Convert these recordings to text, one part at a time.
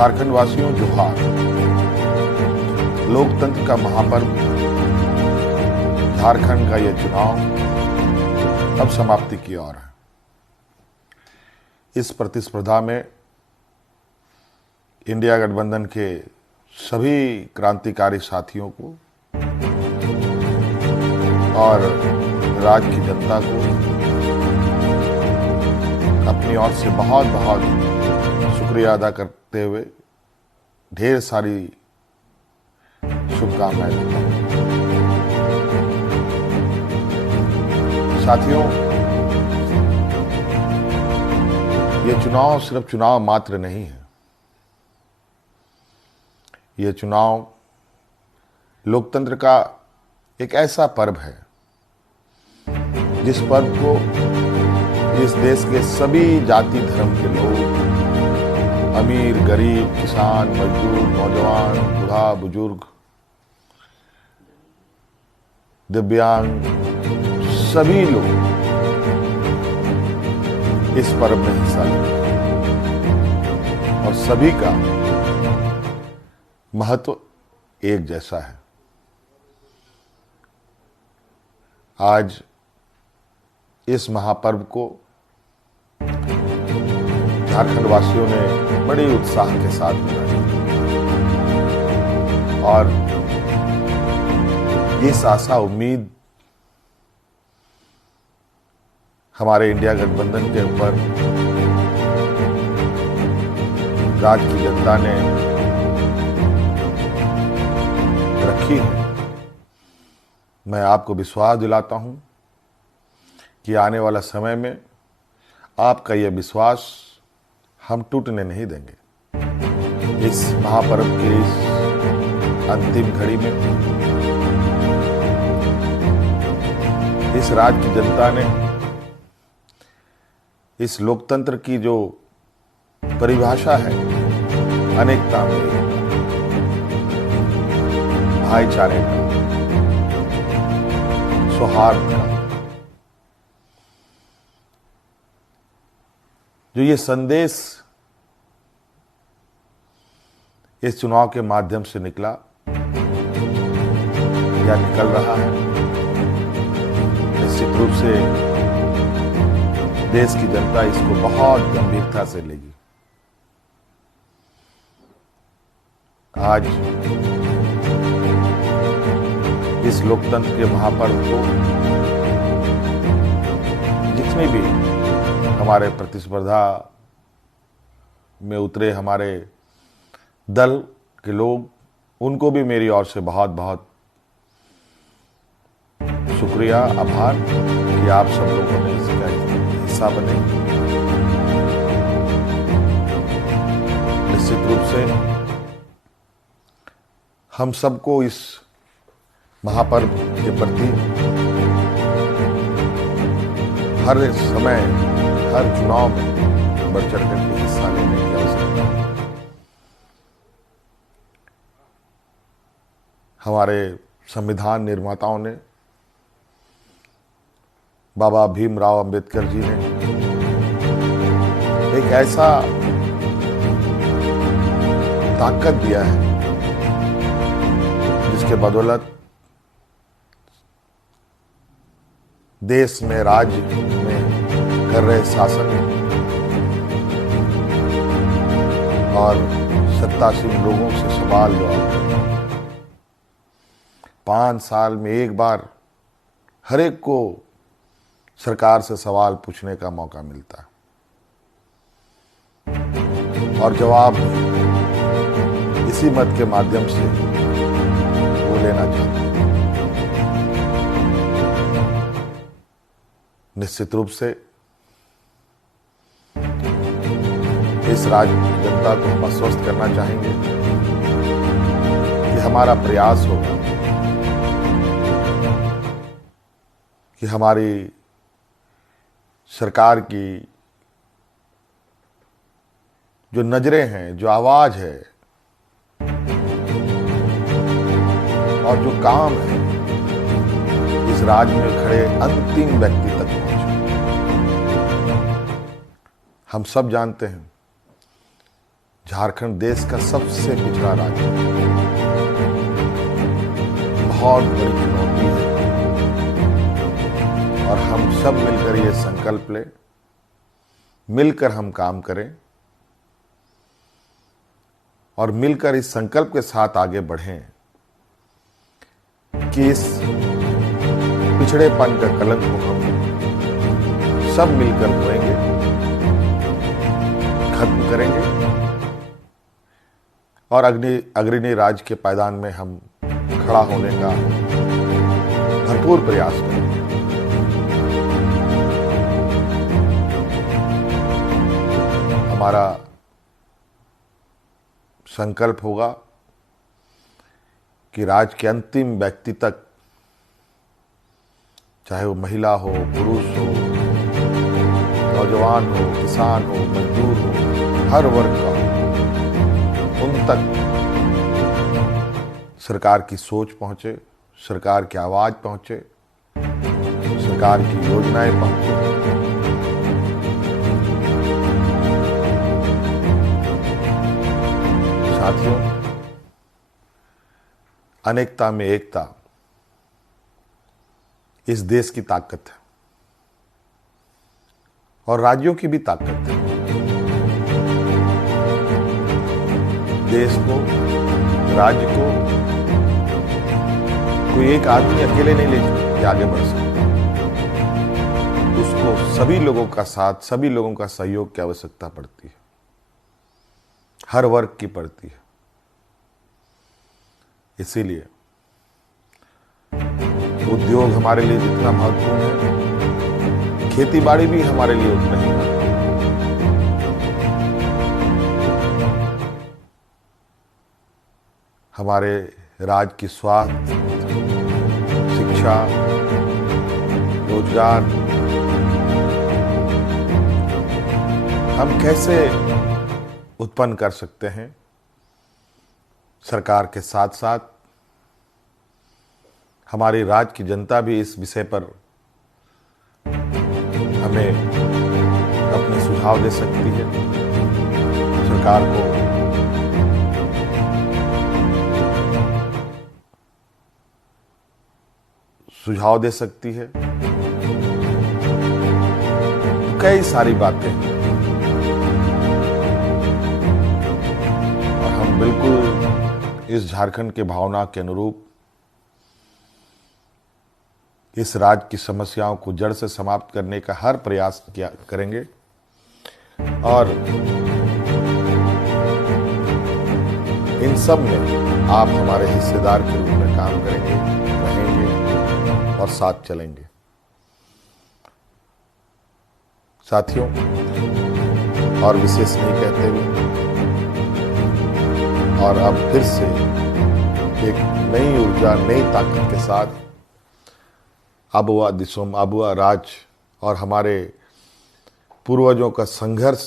झारखंड वासियों जोहार। लोकतंत्र का महापर्व झारखंड का यह चुनाव अब समाप्ति की ओर है। इस प्रतिस्पर्धा में इंडिया गठबंधन के सभी क्रांतिकारी साथियों को और राज्य की जनता को अपनी ओर से बहुत बहुत शुक्रिया अदा करते हुए ढेर सारी शुभकामनाएं देता हूं। साथियों, ये चुनाव सिर्फ चुनाव मात्र नहीं है। ये चुनाव लोकतंत्र का एक ऐसा पर्व है जिस पर्व को इस देश के सभी जाति धर्म के लोग, अमीर गरीब, किसान, मजदूर, नौजवान, बूढ़ा बुजुर्ग, दिव्यांग, सभी लोग इस पर्व में हिस्सा लेते हैं और सभी का महत्व एक जैसा है। आज इस महापर्व को झारखंड वासियों ने बड़े उत्साह के साथ मनाया और इस आशा उम्मीद हमारे इंडिया गठबंधन के ऊपर राज्य की जनता ने रखी है। मैं आपको विश्वास दिलाता हूं कि आने वाला समय में आपका यह विश्वास हम टूटने नहीं देंगे। इस महापर्व के इस अंतिम घड़ी में इस राज्य की जनता ने इस लोकतंत्र की जो परिभाषा है, अनेकता में भाईचारे का, सौहार्द का, जो ये संदेश इस चुनाव के माध्यम से निकला या निकल रहा है, निश्चित रूप से देश की जनता इसको बहुत गंभीरता से लेगी। आज इस लोकतंत्र के महापर्व को जितने भी हमारे प्रतिस्पर्धा में उतरे हमारे दल के लोग, उनको भी मेरी ओर से बहुत बहुत शुक्रिया, आभार कि आप सब लोगों ने इसका हिस्सा बने। निश्चित रूप से हम सबको इस महापर्व के प्रति हर समय, हर चुनाव में बढ़ चढ़ करके हिस्सा लेने की आवश्यकता है। हमारे संविधान निर्माताओं ने, बाबा भीमराव अंबेडकर जी ने एक ऐसा ताकत दिया है जिसके बदौलत देश में, राज्य में कर रहे शासन और सत्तासीन लोगों से सवाल जवाब 5 साल में एक बार हर एक को सरकार से सवाल पूछने का मौका मिलता है और जवाब इसी मत के माध्यम से वो लेना चाहते हैं। निश्चित रूप से इस राज्य की जनता को हम आश्वस्त करना चाहेंगे कि हमारा प्रयास होगा कि हमारी सरकार की जो नजरें हैं, जो आवाज है और जो काम है, इस राज्य में खड़े अंतिम व्यक्ति तक पहुंचे। हम सब जानते हैं झारखंड देश का सबसे पिछड़ा राज्य है। बहुत बड़ी चुनौती है और हम सब मिलकर ये संकल्प लें, मिलकर हम काम करें और मिलकर इस संकल्प के साथ आगे बढ़ें कि इस पिछड़ेपन का कलंक को हम सब मिलकर धोएंगे, खत्म करेंगे और अग्रणी राज्य के पायदान में हम खड़ा होने का भरपूर प्रयास करेंगे। हमारा संकल्प होगा कि राज्य के अंतिम व्यक्ति तक, चाहे वो महिला हो, पुरुष हो, नौजवान हो, किसान हो, मजदूर हो, हर वर्ग का हो, उन तक सरकार की सोच पहुंचे, सरकार की आवाज पहुंचे, सरकार की योजनाएं पहुंचे। साथियों, अनेकता में एकता इस देश की ताकत है और राज्यों की भी ताकत है। देश को, राज्य को कोई एक आदमी अकेले नहीं ले आगे बढ़ सकता। उसको सभी लोगों का साथ, सभी लोगों का सहयोग की आवश्यकता पड़ती है, हर वर्ग की पड़ती है। इसीलिए उद्योग हमारे लिए जितना महत्वपूर्ण है, खेती बाड़ी भी हमारे लिए उतना ही है। हमारे राज्य की स्वास्थ्य, शिक्षा, रोजगार हम कैसे उत्पन्न कर सकते हैं, सरकार के साथ साथ हमारी राज्य की जनता भी इस विषय पर हमें अपने सुझाव दे सकती है। सरकार को सुझाव दे सकती है। कई सारी बातें और हम बिल्कुल इस झारखंड के भावना के अनुरूप इस राज्य की समस्याओं को जड़ से समाप्त करने का हर प्रयास करेंगे और इन सब में आप हमारे हिस्सेदार के रूप में काम करेंगे, रहेंगे और साथ चलेंगे। साथियों, और विशेष नहीं कहते हुए और अब फिर से एक नई ऊर्जा, नई ताकत के साथ आबुआ दिसोम, आबुआ राज और हमारे पूर्वजों का संघर्ष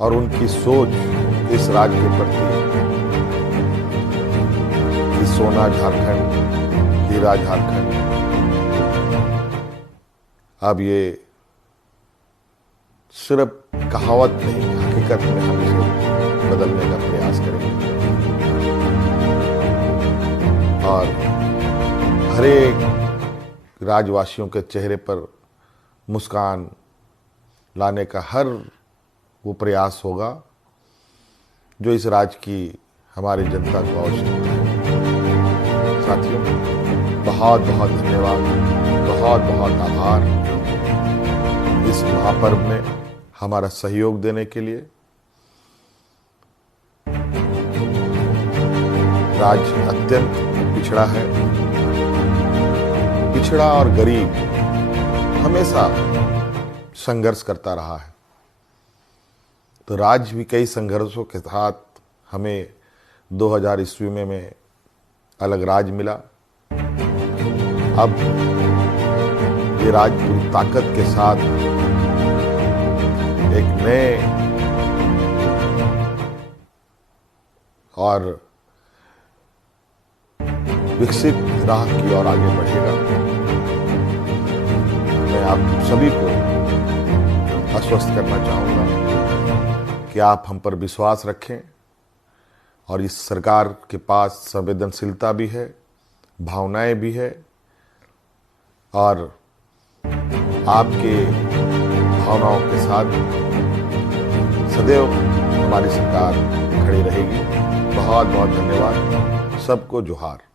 और उनकी सोच इस राज्य के प्रति कि सोना झारखंड, हीरा झारखंड, अब ये सिर्फ कहावत नहीं, हकीकत में हम इसे बदलने का प्रयास करेंगे और हरेक राज्यवासियों के चेहरे पर मुस्कान लाने का हर वो प्रयास होगा जो इस राज्य की हमारी जनता को आवश्यकता है। साथियों, बहुत बहुत धन्यवाद, बहुत बहुत आभार इस महापर्व में हमारा सहयोग देने के लिए। राज्य अत्यंत पिछड़ा है, पिछड़ा और गरीब हमेशा संघर्ष करता रहा है। तो राज्य भी कई संघर्षों के साथ हमें 2000 ईस्वी में अलग राज्य मिला। अब ये राज्य पूरी ताकत के साथ एक नए और विकसित राह की ओर आगे बढ़ेगा। मैं आप सभी को आश्वस्त करना चाहूंगा कि आप हम पर विश्वास रखें और इस सरकार के पास संवेदनशीलता भी है, भावनाएं भी है और आपके भावनाओं के साथ सदैव हमारी सरकार खड़ी रहेगी। बहुत बहुत धन्यवाद। सबको जोहार।